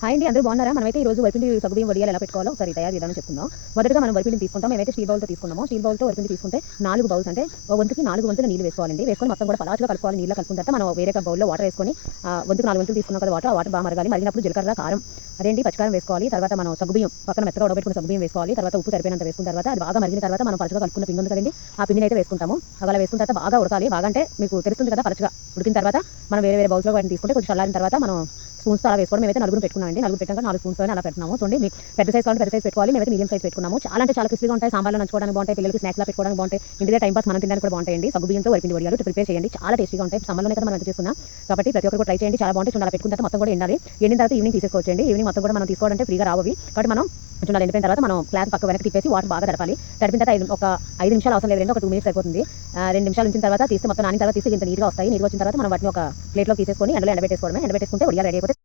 Hi అండి, అందరూ బాగున్నారా? మనమైతే ఈ రోజు వరిపిండి సగ్గుబియ్యం వడియాలు ఎలా పెట్టుకోవాలో ఒకసారి తయారు విధానం చెప్తున్నాం. మొదటగా మనం వరిపిండిని తీసుకుంటాం. మేమైతే స్టీల్ బౌల్‌తో తీసుకున్నాము. స్టీల్ బౌల్‌తో వరిపిండి తీసుకుంటే 4 బౌల్స్ అంటే వంతుకి 4 వంతుల నీళ్లు వేసుకోవాలండి. వేసుకొని మొత్తం కూడా పలాచగా కలుపుకోవాలి. నీళ్లు కలుపుకున్న తర్వాత మనం వేరే బౌల్‌లో వాటర్ వేసుకొని వంతుకు 4 వంతులు తీసుకున్నాం కదా వాటర్, ఆ వాటర్ బాగా మరగాలి. మరిగినప్పుడు జీలకర్ర, కారం అదేంటి పచ్చికారం వేసుకోవాలి. తర్వాత మనం సగ్గుబియ్యం పక్కన మెత్తగా ఉడకబెట్టుకున్న సగ్గుబియ్యం వేసుకోవాలి. తర్వాత ఉప్పు సరిపోయినంత వేసుకున్న తర్వాత అది బాగా మరిగిన తర్వాత మనం పలచగా కలుపుకున్న పిండి ఉంది కదండీ, ఆ పిండిని అయితే వేసుకుంటాము. అలా వేసుకున్న తర్వాత బాగా ఉడకాలి. బాగా అంటే మీకు తెలుస్తుంది కదా, పలచగా ఉడికిన తర్వాత మనం వేరే వేరే బౌల్స్‌లో వాటిని తీసుకుంటే కొంచెం చల్లారిన తర్వాత మనం స్పూన్స్‌తో అలా వేసుకోవడం. మేమైతే నలుగురు పెట్టుకున్నామండి. నలుగురు పెట్టాక 4 స్పూన్స్‌తోనే అలా పెడుతున్నాము. చూడండి, మీకు పెద్ద సైజ్ కావాలంటే పెద్ద సైజ్ పెట్టుకోవాలి. మేమైతే మీడియం సైజ్ పెట్టుకున్నాము. చాలా అంటే చాలా క్రిస్పీగా ఉంటాయి. సాంబార్‌లో నంచుకోవడానికి బాగుంటాయి. పిల్లలకి స్నాక్స్‌లా పెట్టుకోవడానికి బాగుంటాయి. ఇంటిదే టైమ్ పాస్ మనం తినడానికి కూడా బాగుంటాయండి. సగ్గుబియ్యంతో వరిపిండి వడియాలు ప్రిపేర్ చేయండి. చాలా టేస్టీగా ఉంటాయి. సమ్మర్‌లోనే కదా మనం ఎంత చేస్తున్నాం. కాబట్టి ప్రతి ఒక్కరు కూడా ట్రై చేయండి. చాలా బాగుంటాయి. చూడండి, అలా పెట్టుకున్న తర్వాత మొత్తం కూడా ఎండాలి. ఎండిన తర్వాత ఈవినింగ్ తీసేసుకోవచ్చండి. ఈవినింగ్ మొత్తం కూడా మనం తీసుకోవాలంటే ఫ్రీగా రావవి. కాబట్టి మనం చూడాలి, ఎండిపోయిన తర్వాత మనం క్లాత్ పక్క వెనక్కి తిప్పేసి వాటర్ బాగా తడపాలి. తడిపిన తర్వాత ఒక 5 నిమిషాలు అవసరం లేదండి. ఒక 2 మినిట్స్ అయిపోతుంది. 2 నిమిషాలు ఉంచిన తర్వాత తీస్తే మొత్తం నానిన తర్వాత తీస్తే ఇంత నీట్‌గా వస్తాయి. నీట్‌గా వచ్చిన తర్వాత మనం వాటిని ఒక ప్లేట్‌లోకి తీసేసుకొని ఎండలో ఎండబెట్టేసుకోవడమే. ఎండబెట్టేసుకుంటే వడియాలు రెడీ అయిపోతాయి.